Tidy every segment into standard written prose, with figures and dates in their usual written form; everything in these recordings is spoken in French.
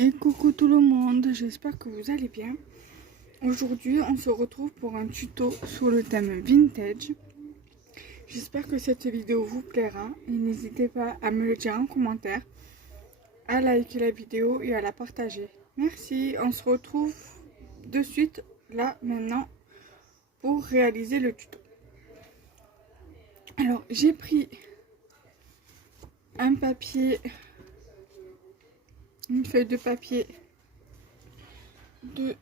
Et coucou tout le monde, j'espère que vous allez bien. Aujourd'hui, on se retrouve pour un tuto sur le thème vintage. J'espère que cette vidéo vous plaira et n'hésitez pas à me le dire en commentaire, à liker la vidéo et à la partager. Merci, on se retrouve de suite là maintenant pour réaliser le tuto. Alors, j'ai pris un papier, une feuille de papier de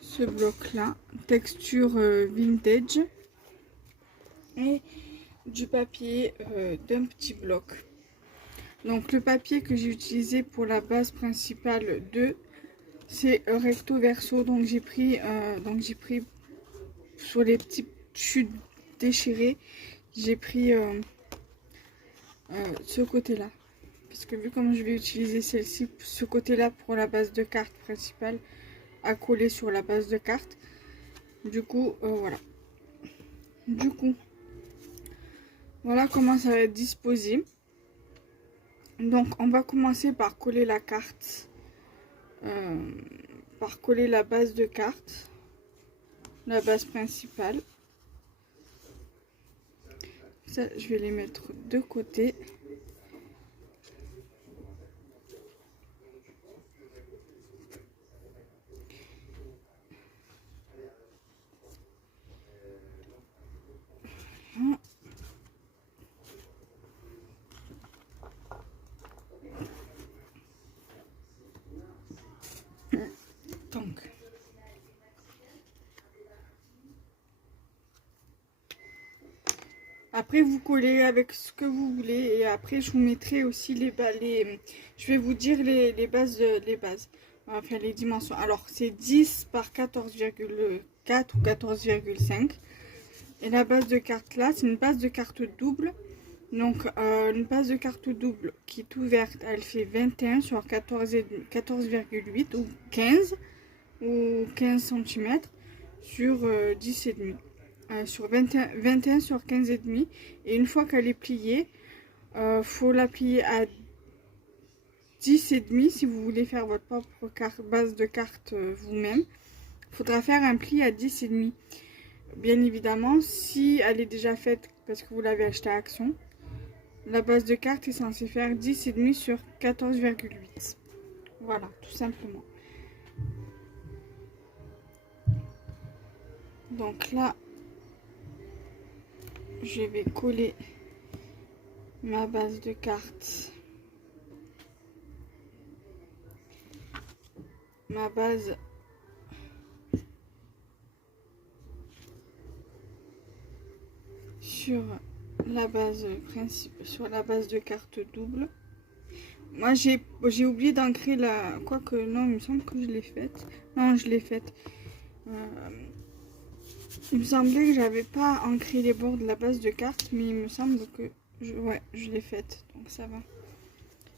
ce bloc là, texture vintage, et du papier d'un petit bloc. Donc le papier que j'ai utilisé pour la base principale c'est recto verso, donc j'ai pris sur les petits chutes déchirés, j'ai pris ce côté là, puisque vu comme je vais utiliser celle-ci, ce côté là pour la base de carte principale à coller sur la base de carte. Du coup voilà, voilà comment ça va être disposé. Donc on va commencer par coller la carte, par coller la base de carte, la base principale. Ça, je vais les mettre de côté. Donc, après vous collez avec ce que vous voulez, et après je vous mettrai aussi je vais vous dire les bases, enfin les dimensions. Alors c'est 10 par 14,4 ou 14,5, et la base de carte là, c'est une base de carte double. Donc une base de carte double qui est ouverte, elle fait 21 sur 14,8 ou 15 cm sur 10,5. Sur 21 sur 15,5. Et une fois qu'elle est pliée, faut la plier à 10,5 si vous voulez faire votre propre base de carte vous-même. Il faudra faire un pli à 10,5. Bien évidemment, si elle est déjà faite parce que vous l'avez acheté à Action, la base de carte est censée faire 10,5 sur 14,8. Voilà, tout simplement. Donc là, je vais coller ma base de carte, ma base sur la base principale, sur la base de carte double. Moi j'ai oublié d'ancrer la, quoique non, il me semble que je l'ai faite. Non, je l'ai faite. Il me semblait que j'avais pas ancré les bords de la base de carte, mais il me semble que ouais, je l'ai faite, donc ça va.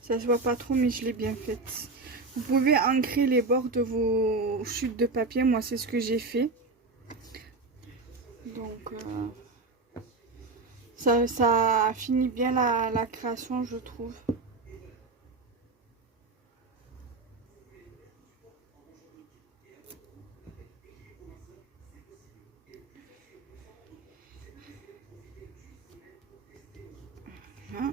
Ça se voit pas trop, mais je l'ai bien faite. Vous pouvez ancrer les bords de vos chutes de papier. Moi, c'est ce que j'ai fait. Donc, ça finit bien la création, je trouve. Voilà.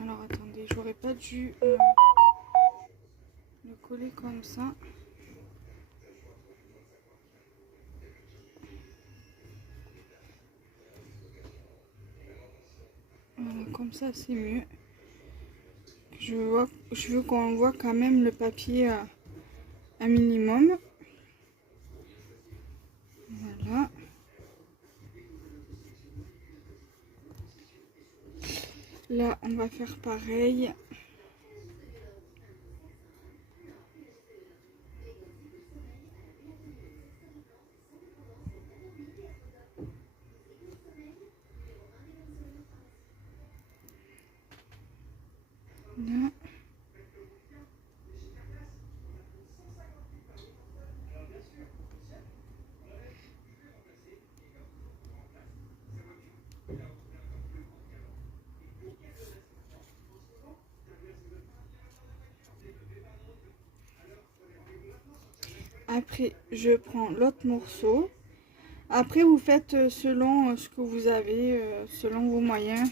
Alors attendez, j'aurais pas dû le coller comme ça. Voilà, comme ça c'est mieux. Je veux qu'on voit quand même le papier un minimum. Voilà. Là, on va faire pareil. Après, je prends l'autre morceau. Après, vous faites selon ce que vous avez, selon vos moyens.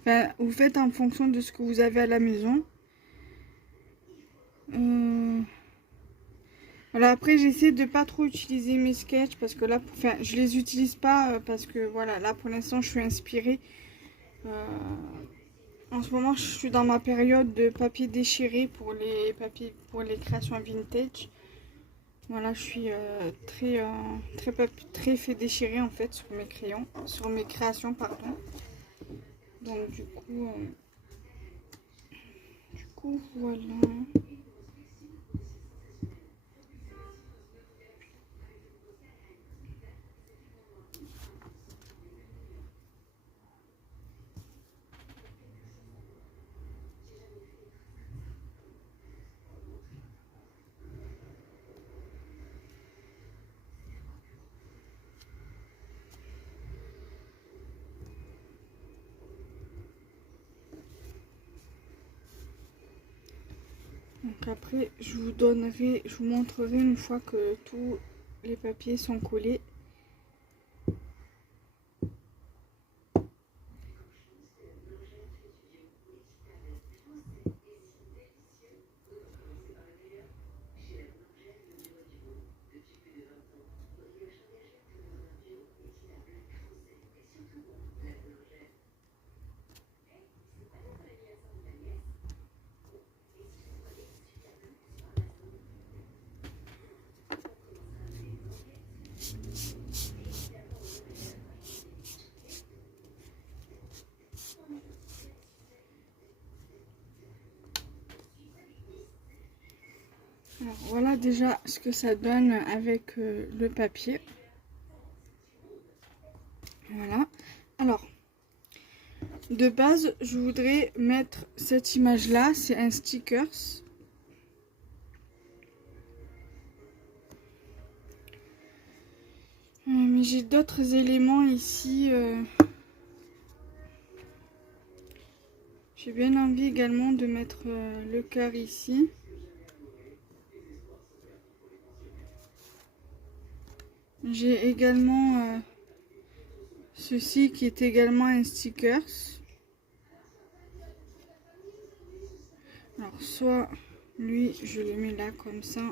Enfin, vous faites en fonction de ce que vous avez à la maison. Voilà, après, j'essaie de pas trop utiliser mes sketchs parce que là, enfin, je les utilise pas parce que voilà, là pour l'instant, je suis inspirée. En ce moment, je suis dans ma période de papier déchiré pour les papiers, pour les créations vintage. Voilà, je suis très fait déchirer en fait sur mes crayons, sur mes créations, pardon. Donc du coup voilà. Donc après, je vous montrerai une fois que tous les papiers sont collés. Alors, voilà déjà ce que ça donne avec le papier. Voilà. Alors, de base, je voudrais mettre cette image-là. C'est un stickers. Mais j'ai d'autres éléments ici. J'ai bien envie également de mettre le cœur ici. J'ai également ceci qui est également un stickers. Alors soit lui je le mets là comme ça.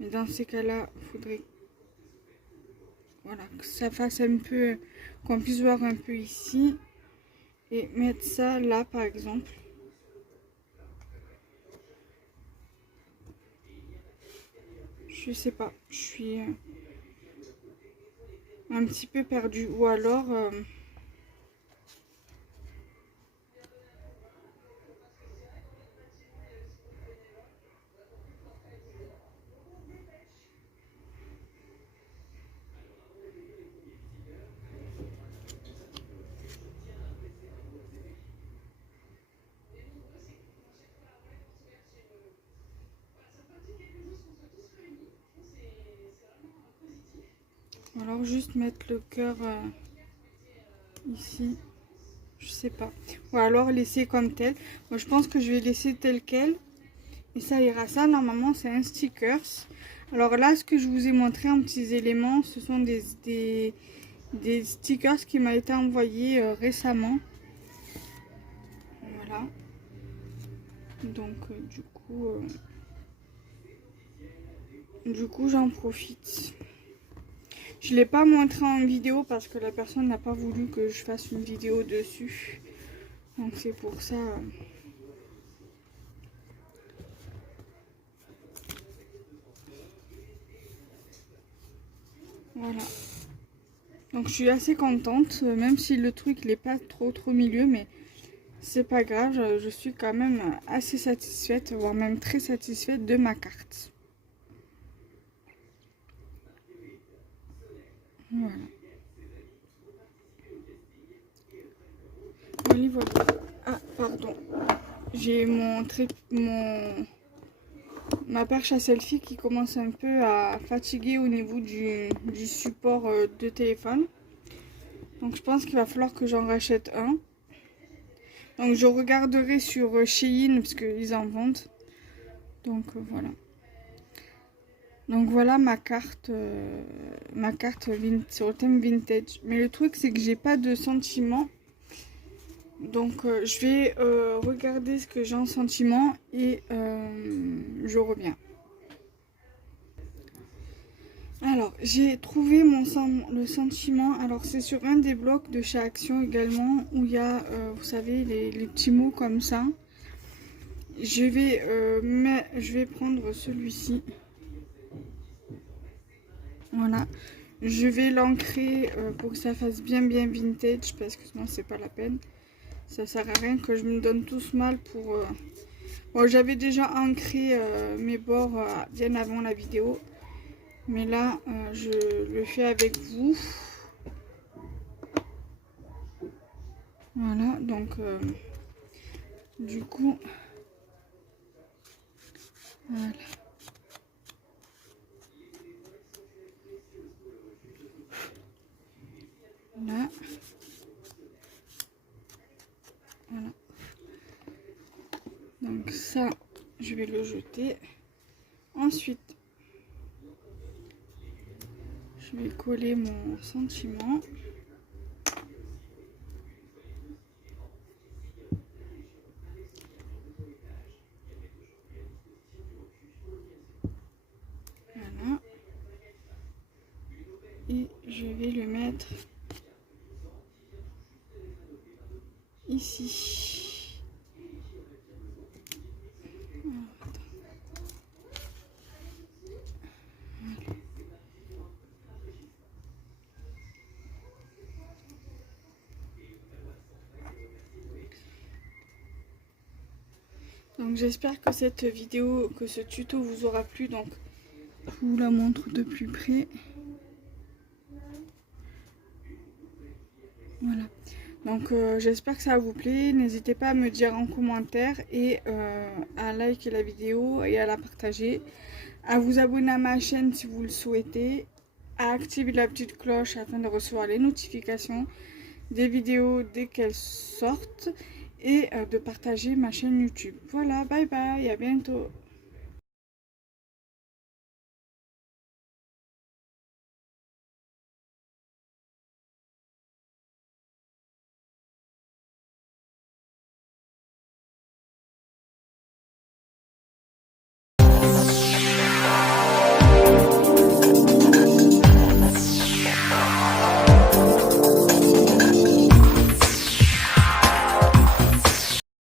Mais dans ces cas-là, il faudrait voilà, que ça fasse un peu, qu'on puisse voir un peu ici. Et mettre ça là par exemple. Je sais pas, je suis un petit peu perdue. Ou alors juste mettre le cœur ici. Je sais pas. Ou alors laisser comme tel. Moi je pense que je vais laisser tel quel. Et ça ira. Ça normalement c'est un stickers. Alors là ce que je vous ai montré en petits éléments, ce sont des stickers qui m'a été envoyé récemment. Voilà. Donc du coup j'en profite. Je ne l'ai pas montré en vidéo parce que la personne n'a pas voulu que je fasse une vidéo dessus. Donc c'est pour ça. Voilà. Donc je suis assez contente, même si le truc n'est pas trop milieu, mais c'est pas grave, je suis quand même assez satisfaite, voire même très satisfaite de ma carte. Voilà. Voilà. Ah, pardon. J'ai ma perche à selfie qui commence un peu à fatiguer au niveau du support de téléphone. Donc je pense qu'il va falloir que j'en rachète un. Donc je regarderai sur Shein parce qu'ils en vendent. Donc voilà. Donc voilà ma carte sur le thème vintage. Mais le truc c'est que j'ai pas de sentiment. Donc je vais regarder ce que j'ai en sentiment et je reviens. Alors j'ai trouvé le sentiment. Alors c'est sur un des blocs de chez Action également où il y a, vous savez, les petits mots comme ça. Je vais prendre celui-ci. Voilà. Je vais l'ancrer pour que ça fasse bien vintage parce que sinon c'est pas la peine. Ça sert à rien que je me donne tout ce mal pour... Bon, j'avais déjà ancré mes bords bien avant la vidéo. Mais là, je le fais avec vous. Voilà, donc du coup... Voilà. Là. Voilà. Donc ça, je vais le jeter. Ensuite, je vais coller mon sentiment. Voilà. Et je vais le mettre ici. Donc j'espère que cette vidéo, que ce tuto vous aura plu. Donc je vous la montre de plus près. Voilà. Donc j'espère que ça vous plaît. N'hésitez pas à me dire en commentaire et à liker la vidéo et à la partager. À vous abonner à ma chaîne si vous le souhaitez. À activer la petite cloche afin de recevoir les notifications des vidéos dès qu'elles sortent. Et de partager ma chaîne YouTube. Voilà, bye bye, à bientôt.